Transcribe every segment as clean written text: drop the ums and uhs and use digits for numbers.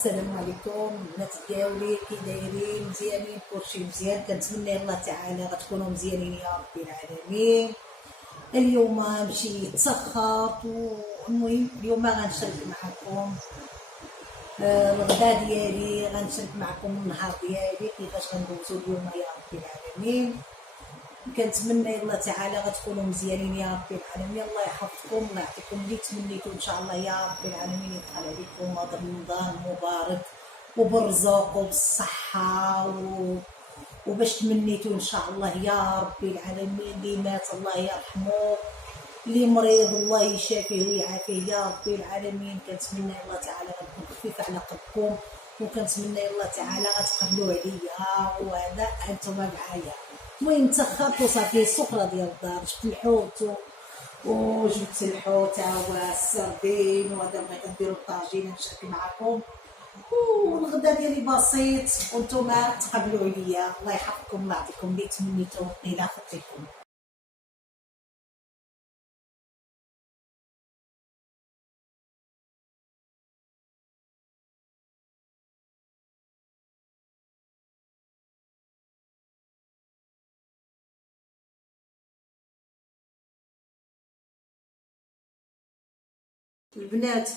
السلام عليكم البنات ديالي، كي دايرين؟ مزيانين؟ كلشي مزيان. كنتمنى الله تعالى غتكونوا مزيانين يا ربي العالمين. اليوم مشيت تسخرت، والمهم اليوم غنشارك معكم الغدا ديالي، غنشارك معكم النهار ديالي كيفاش غندوزو اليوم يا ربي العالمين. كنتمنى الله تعالى غتكونوا مزيانين يا ربي العالمين. الله يحفظكم، الله يعطيكم اللي تمنيتو ان شاء الله يا ربي العالمين. يدخل عليكم هذا رمضان مبارك وبالرزق وبالصحه وباش تمنيتو ان شاء الله يا ربي العالمين. اللي مات الله يرحمه، اللي مريض الله يشافيه ويعافيه يا ربي العالمين. كنتمنى الله تعالى غتكون خفيفه على قلبكم، وكنتمنى الله تعالى غتقبلوا عليا وهذا انتم معايا. المهم تسخرت وصافي السفره ديال الدار، جبت الحوت وجبت الحوت هو السردين، وهذا بغيت نديرو الطاجين نشارك معكم. والغدا ديالي بسيط وانتم تقبلوا عليا. الله يحفظكم، الله يعطيكم اللي تمنيتو الى خطيكم. البنات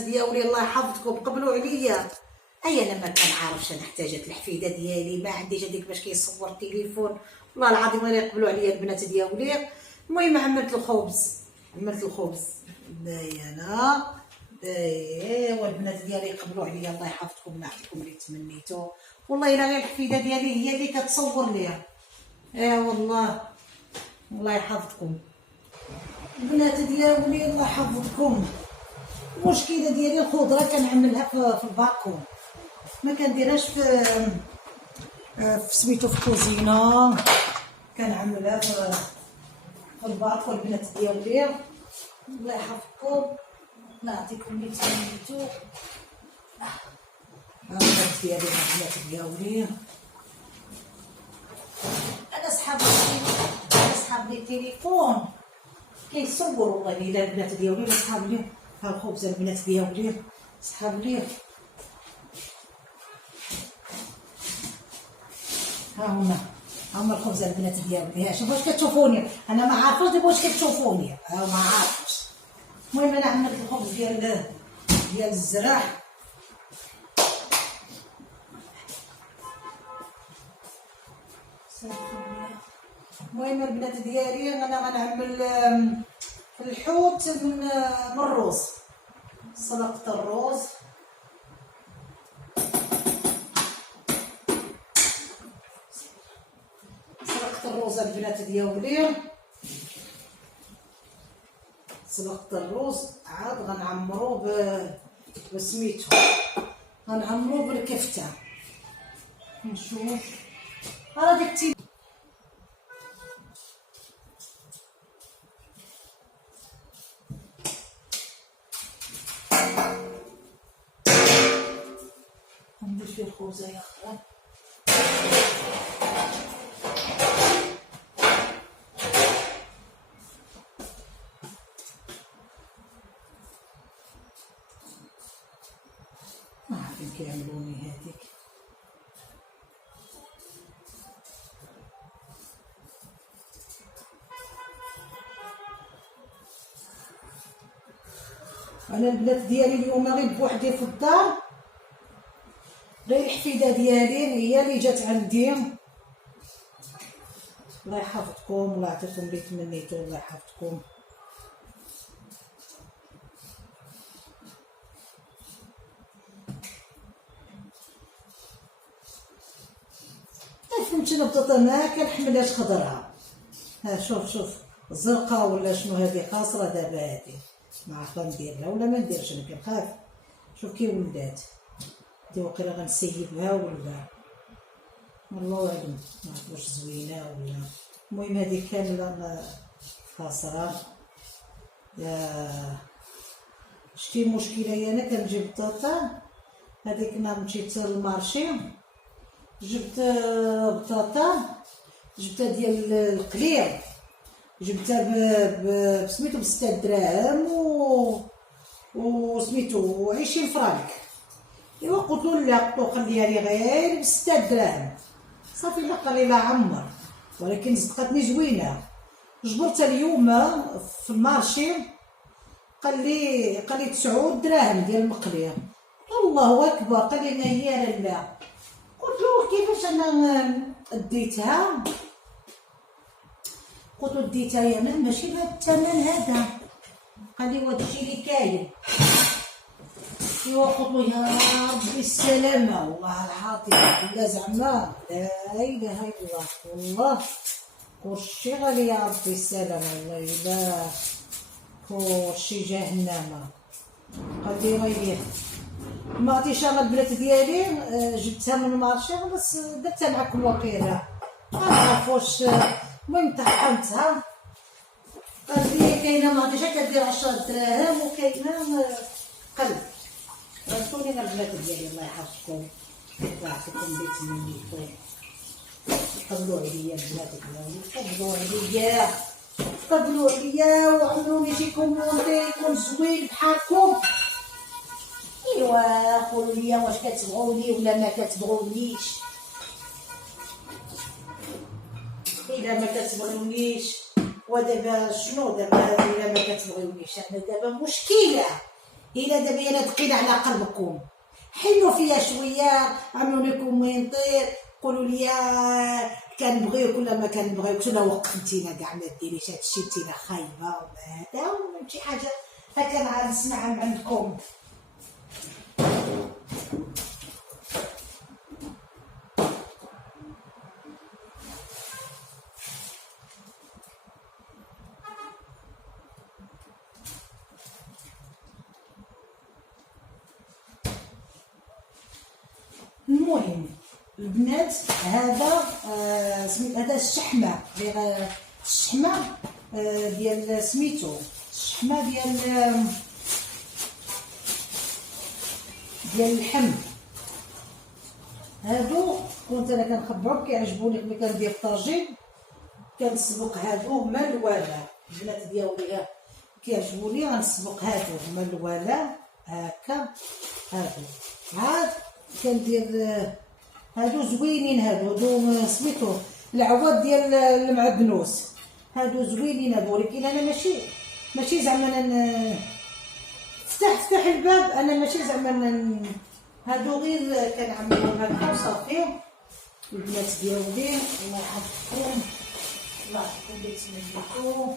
ديالي الله يحفظكم، قبلوا عليا. انا ما كنعرفش، انا احتاجت الحفيده ديالي، ما عنديش هذيك باش كيصور التليفون. والله العظيم غير يقبلوا عليا البنات ديالي. المهم عملت الخبز داي انا داي، والبنات ديالي يقبلوا عليا. الله يحفظكم، نعطيكم اللي تمنيتو. والله الا غير الحفيده ديالي هي اللي كتصور ليا. والله الله يحفظكم البنات ديالي، الله يحفظكم. المشكله ديالي الخضره كنعملها في الباكون، ما كنديرهاش في سميتو في الكوزينه، كنعملها في الباكون البنات ديالي. الله يحفظكم، الله يعطيكم اللي تمنيتو. البنات ديالي البنات ديالي، انا صحاب لي التليفون كيصوروا. والله الا البنات ديالي صحاب لي ها الخبز، البنات ديالي صحاب لي ها هما الخبز البنات ديالي. شوفوا واش كتشوفوني، انا ما عارفاش دابا واش كتشوفوني، ما عارفش. المهم انا عملت الخبز ديال الزرع. المهم البنات ديالي انا غنعمل الحوت من الروز، سلقت الروز. البنات ديالي سلقت الروز، عاد غنعمرو بسميتو، غنعمرو بالكفته. نشوف راه ديك ندير فيه الخبزه يا اخوان. ما عارفين كيعملوني هذيك. انا البنات ديالي اليوم غير بوحدي في الدار، غير الحفيده ديالي هي اللي جات عندي. الله يحفظكم، الله يعطيكم اللي تمنيتو، الله يحفظكم. فهمتي البطاطا ما كنحملهاش خضرها. ها شوف الزرقاء ولا شنو هذه قاصره دابا هذه، ما عارفه نديرها ولا ما نديرش. انا كنخاف. شوف كي ولات دي، وقيلا غنسيبها ولا الله اعلم، ما عرفت واش زوينه ولا. المهم هذه كامله قاصره. شتي المشكله انا كنجيب بطاطا. هذيك النهار مشيت للمارشي جبت بطاطا، جبتها ديال القلير، جبتها بسميتو ب6 دراهم وسميتو 20 فرانك. ايوا قلتلو لا، قلتلو خليها لي غير ب6 دراهم صافي. لا قال لي لا عمر، ولكن صدقتني زوينه. جبرت اليوم في المارشي قال لي 9 دراهم ديال المقليه. الله اكبر. قال لي ما هي لالا. قلت له كيفاش انا ديتها؟ قلت له ديتها يا من ماشي بهذا الثمن هذا. قال لي وهذا الشيء اللي كاين. ايوا قلت له يا ربي السلامه والله العظيم، ولا زعما لا اله الا الله والله كلشي غالي يا ربي السلامه والله الا كلشي جهنم. قال لي ويلي ما عرفتيش انا البنات ديالي جبتها من المارشي بس درتها معكم وقيله ما نعرفوش. المهم طحنتها. قال لي كاينه ما عرفتيش كدير 10 دراهم وكاينه قلب. عرفتوني انا البنات ديالي الله يحفظكم ويعطيكم بيت منيتو. قبلوا عليا البنات ديالي، قبلوا عليا وعملوا لي شي كومونتي يكون زوين بحالكم. ايوا قولوا لي واش كتبغوني ولا ما كتبغونيش. الا ما كتبغونيش ودابا شنو دابا الا ما كتبغونيش؟ انا دابا مشكله. الا دابا انا ثقيله على قلبكم حلوا فيا شويه، عملوا لي كومونتير قولوا لي كنبغيوك ولا ما كنبغيوكش ولا وقفتينا كاع ما ديريش هادشي نتينا خايبه ولا هذا ولا شي حاجه هكا نسمعها من عندكم. المهم البنات هذا هذا الشحمه الشحمه ديال سميتو الشحمه ديال اللحم. هادو كنت انا كنخبرهم كيعجبوني ملي كندير الطاجين كنسبق هادو هما الولا. البنات ديالي كيعجبوني غنسبق هادو هما الولا هكا. هادو عاد كندير هادو زوينين. هادو سميتو العواد ديال المعدنوس. هادو زوينين هادو، ولكن انا ماشي زعما فتح الباب. انا ماشي زعما هادو غير كنعملهم هكا وصافي. البنات ديالي الله يحفظكم الله يحفظكم بيت منكم.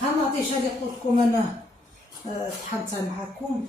ها نعطيش اللي قلت لكم انا طحنتها معكم.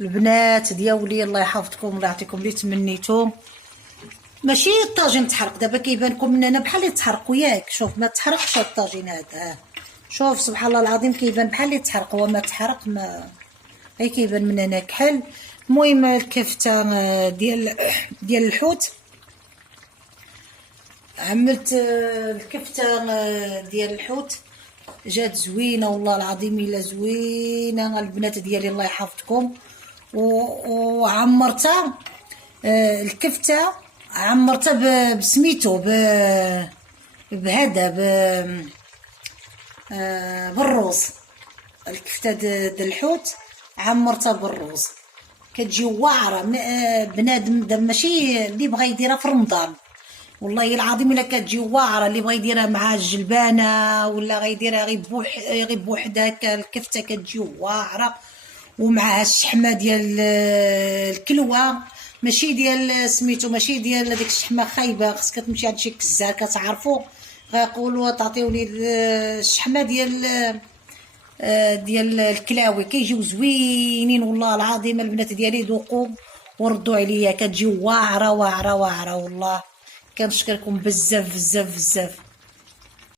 البنات ديالي الله يحفظكم الله يعطيكم اللي تمنيتو. ماشي الطاجين تحرق دابا كيبان لكم من هنا بحال اللي تحرق ياك. شوف ما تحرقش الطاجين هذا. شوف سبحان الله العظيم كيبان بحال اللي تحرق، هو ما تحرق. ما هاي كيبان من هنا كحل. المهم الكفتة ديال الحوت، عملت الكفتة ديال الحوت جات زوينة والله العظيم الا زوينة البنات ديالي الله يحفظكم. وعمرتها الكفتة عمرتها بسميتو بهذا بالروز. الكفتة د الحوت عمرتها بالروز كتجي واعرة. بنادم ماشي اللي بغا يديرها في رمضان والله العظيم الا كتجي واعره، اللي بغا يديرها مع الجلبانه ولا غيديرها غير بوحدها الكفته كتجي واعره، ومعها الشحمه ديال الكلوه ماشي ديال سميتو ماشي ديال ديك الشحمه خايبه. خصك تمشي عند شي كزار كتعرفوا غيقولوا تعطيوني الشحمه ديال الكلاوي كيجيو زوينين والله العظيم. البنات ديالي ذوقوا وردوا عليا كتجي واعره واعره واعره والله. كنشكركم بزاف بزاف بزاف.